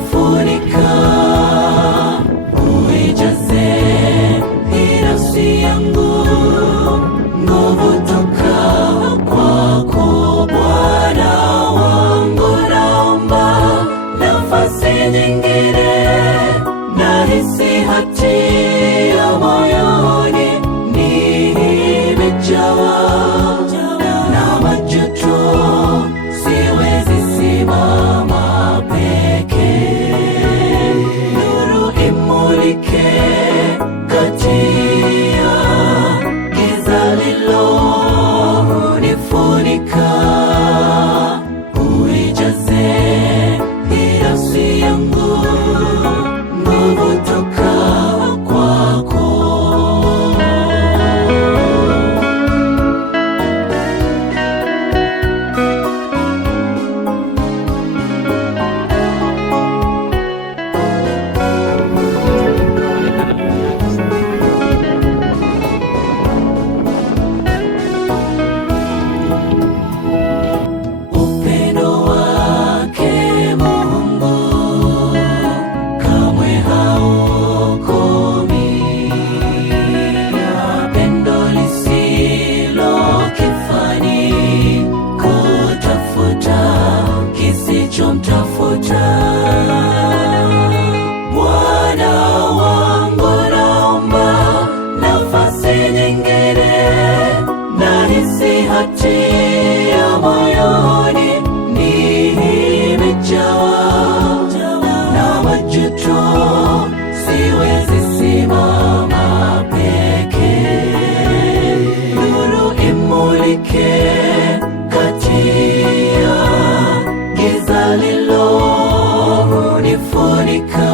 hunifunika. Uijaze hii nafsi yangu nguvu toka kwako Bwana wangu. Naomba nafasi nyingine, nahisi hatia moyoni, nimejawa na majuto, siwezi simama peke. Nuru imulike kati ya giza lililonifunika. Uijaze hii nafsi yangu nguvu toka kwako. Upendo wake Mungu kamwe haukomi, pendo lisilo kifani, kutafuta kisichomtafuta. Bwana wangu, naomba nafasi nyingine, nahisi hatia moyoni, nimejawa na majuto, siwezi simama peke. Nuru imulike kati ya giza lililonifunika.